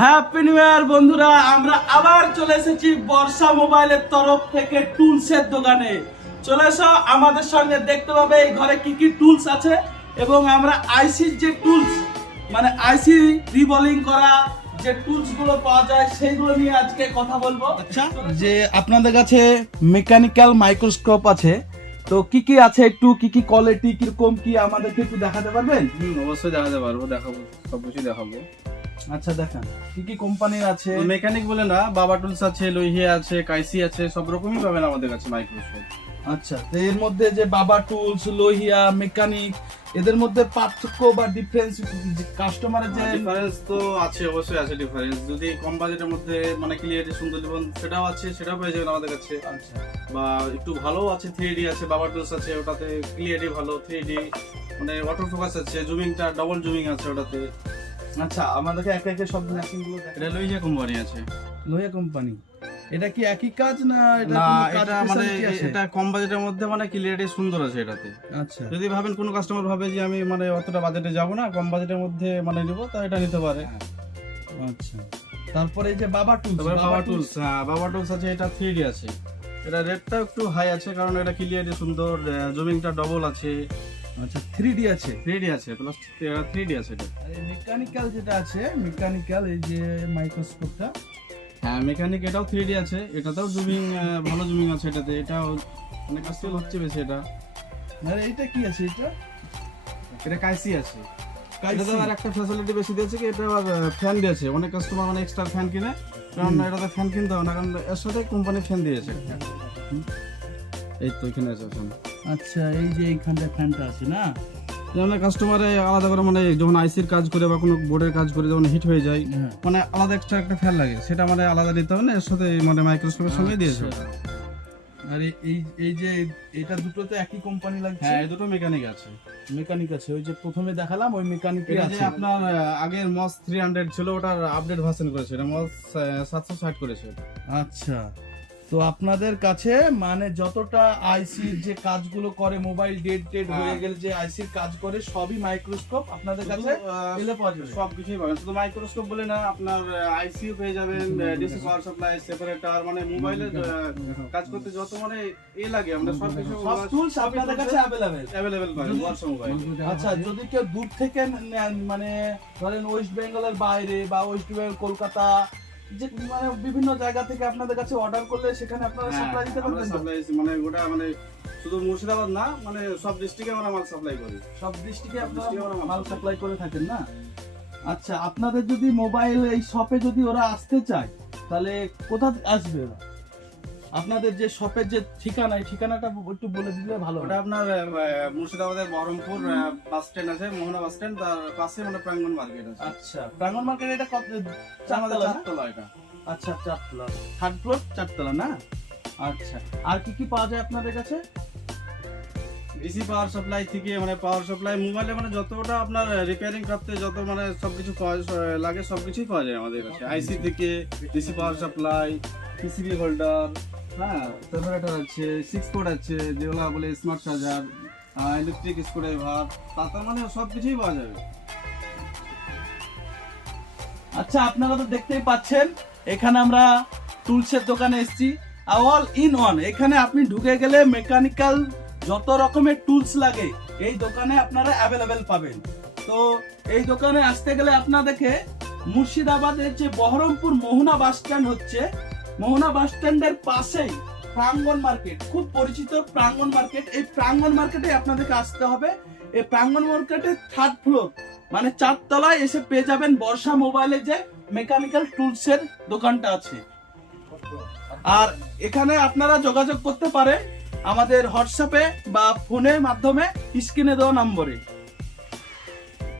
Happy new year বন্ধুরা, আমরা আবার চলে এসেছি বর্ষা মোবাইলের তরফ থেকে টুলসের দোকানে। চলে এসো আমাদের সঙ্গে, দেখতে পাবে এই ঘরে কি কি টুলস আছে এবং আমরা আইসির যে টুলস মানে আইসি রিবলিং করা যে টুলস গুলো পাওয়া যায় সেইগুলো নিয়ে আজকে কথা বলবো। আচ্ছা, যে আপনাদের কাছে মেকানিক্যাল মাইক্রোস্কোপ আছে, তো কি কি আছে, একটু কি কি কোয়ালিটি কিরকম কি আমাদেরকে একটু দেখাতে পারবেন? অবশ্যই দেখাতে পারবো, দেখাবো, সবকিছু দেখাবো। আচ্ছা দেখান, কি কি কোম্পানির আছে? মেকানিক বলে না, বাবা টুলস আছে, লোহিয়া আছে, কাইসি আছে, সব রকমই পাবেন আমাদের কাছে মাইক্রোস্কোপ। আচ্ছা, তো এর মধ্যে যে বাবা টুলস, লোহিয়া, মেকানিক, এদের মধ্যে পার্থক্য বা ডিফারেন্স, কাস্টমারের যে ডিফারেন্স তো আছে, অবশ্যই আছে ডিফারেন্স। যদি কম বাজেটের মধ্যে মানে ক্লিয়ারিটি সুন্দর জীবন সেটাও আছে, সেটাও পেয়ে যাবেন আমাদের কাছে। আচ্ছা, বা একটু ভালো আছে, 3D আছে, বাবা টুলস আছে, ওটাতে ক্লিয়ারিটি ভালো, 3D মানে অটো ফোকাস আছে, জুমিংটা ডবল জুমিং আছে ওটাতে। আচ্ছা আমাদেরকে একে একে সব মেশিন গুলো দেখান। এটা লোহিয়া কোম্পানি আছে। লোহিয়া কোম্পানি, এটা কি একই কাজ না? না, এটা মানে এটা কম বাজেটের মধ্যে মানে ক্লিয়ারিটি সুন্দর আছে এটাতে। আচ্ছা, যদি ভাবেন কোনো কাস্টমার ভাবে যে আমি মানে অতটা বাজেটে যাব না, কম বাজেটের মধ্যে মানে নেব, তা এটা নিতে পারে। আচ্ছা, তারপরে এই যে বাবা টুলস, তারপরে বাবা টুলস, হ্যাঁ বাবা টুলস আছে, এটা 3D আছে। এটা রেটটা একটু হাই আছে কারণ এটা ক্লিয়ারিটি সুন্দর, জুমিংটা ডবল আছে। আচ্ছা, 3D আছে, 3D আছে প্লাস 3D আছে এটা। আর এই মেকানিক্যাল যেটা আছে, মেকানিক্যাল এই যে মাইক্রোস্কোপটা, হ্যাঁ মেকানিক এটাও 3D আছে, এটাতেও জুমিং ভালো জুমিং আছে এটাতে। এটাও অনেক কাস্টমার হচ্ছে বেশি এটা। আর এইটা কি আছে? এটা কাইসি আছে। কাইসি। এটাতে আর একটা ফ্যাসিলিটি বেশি দিয়েছে কি, এটা আবার ফ্যান দিয়েছে। অনেক কাস্টমার মানে এক্সট্রা ফ্যান কিনে, কারণ এটাতে ফ্যান কিনতে হবে না, কারণ এর সাথে কোম্পানি ফ্যান দিয়েছে। এই তো এখানে আছে ফ্যান। আচ্ছা, এই যে এইখানটা ফ্যানটা আছে না? যেমন কাস্টমারে আলাদা করে মানে যখন আইসির কাজ করে বা কোনো বোর্ডের কাজ করে যখন হিট হয়ে যায়, হ্যাঁ। মানে আলাদা এক্সট্রা একটা ফ্যান লাগে, সেটা মানে আলাদা দিতে হবে না, এর সাথে মানে মাইক্রোস্কোপের সঙ্গে দিয়েছে। আচ্ছা। আর এই এই যে এটা দুটোতে একই কোম্পানি লাগছে? হ্যাঁ, এই দুটো মেকানিক আছে। মেকানিক আছে, ওই যে প্রথমে দেখালাম ওই মেকানিকই এটা যে আছে। আপনার আগের মস 300 ছিল, ওটার আপডেট ভার্সন করেছে, এটা মস 760 করেছে। আচ্ছা, তো আপনাদের কাছে মানে যতটা আইসির যে কাজগুলো করে, মোবাইল ডেড হয়ে গেলে যে আইসির কাজ করে, সবই মাইক্রোস্কোপ আপনাদের কাছে এলে পাওয়া যাবে। সব কিছুই পাবেন, শুধু মাইক্রোস্কোপ বলে না, আপনার আইসিও পেয়ে যাবেন, ডিসি পাওয়ার সাপ্লাই, সেপারেটর, মানে মোবাইলের কাজ করতে যত মানে লাগে আমরা সব কিছু সব টুলস আপনাদের কাছে অ্যাভেলেবেল পাবেন বর্ষা মোবাইল। আচ্ছা, যদি কেউ দূর থেকে নেন, মানে ধরেন ওয়েস্ট বেঙ্গলের বাইরে বা ওয়েস্ট বেঙ্গল, কলকাতা, যে মানে বিভিন্ন জায়গা থেকে আপনাদের কাছে অর্ডার করলে সেখানে আপনারা সাপ্লাই দিতে পারবেন? সাপ্লাই মানে ওটা মানে শুধু মুর্শিদাবাদ না, মানে সব ডিস্ট্রিক্টে আমরা মাল সাপ্লাই করি। সব ডিস্ট্রিক্টে আপনারা মাল সাপ্লাই করে থাকেন না? আচ্ছা, আপনাদের যদি মোবাইল এই শপে যদি ওরা আসতে চায়, তাহলে কোথা আসবে ওরা? আপনাদের যে শপের যে ঠিকানা, এই ঠিকানাটা একটু বলে দিলে ভালো হয়। ওটা আপনার মুর্শিদাবাদের বহরমপুর বাস স্ট্যান্ড আছে, মোহনা বাস স্ট্যান্ড, তার পাশে মানে প্রাঙ্গণ মার্কেট আছে। আচ্ছা, প্রাঙ্গণ মার্কেট, এটা কত? আমাদের চারতলা? চারতলা এটা। আচ্ছা, চারতলা, থার্ড ফ্লোর, চারতলা না? আচ্ছা, আর কি কি পাওয়া যায় আপনাদের কাছে? ডিসি পাওয়ার সাপ্লাই থেকে মানে পাওয়ার সাপ্লাই, মোবাইলে মানে যতটা আপনার রিপেয়ারিং করতে যত মানে সবকিছু লাগে সবকিছুই পাওয়া যায় আমাদের কাছে। আইসি থেকে DC power supply, PCB holder, হ্যাঁ সেপারেটর আছে, 6 পোর্ট আছে, যেগুলো বলে স্মার্ট চার্জার, ইলেকট্রিক স্ক্রুড্রাইভার, তাতে মানে সবকিছুই পাওয়া যাবে। আচ্ছা, আপনারা তো দেখতেই পাচ্ছেন এখানে আমরা টুলসের দোকানে এসেছি, অল ইন ওয়ান। এখানে আপনি ঢুকে গেলে মেকানিক্যাল যত রকমের টুলস লাগে এই দোকানে আপনারা অ্যাভেলেবেল পাবেন। তো এই দোকানে আসতে গেলে আপনাদেরকে মুর্শিদাবাদের যে বহরমপুর মোহনা বাস স্ট্যান্ড হচ্ছে, মোহনা বাস স্ট্যান্ডের পাশেই প্রাঙ্গণ মার্কেট, খুব পরিচিত প্রাঙ্গণ মার্কেট। এই প্রাঙ্গণ মার্কেটে আপনাদেরকে আসতে হবে। এই প্রাঙ্গণ মার্কেটের থার্ড ফ্লোর মানে চারতলায় এসে পেয়ে যাবেন বর্ষা মোবাইলে যে মেকানিক্যাল টুলসের দোকানটা আছে। আর এখানে আপনারা যোগাযোগ করতে পারে আমাদের হোয়াটসঅ্যাপে বা ফোনের মাধ্যমে স্ক্রিনে দেওয়া নম্বরে।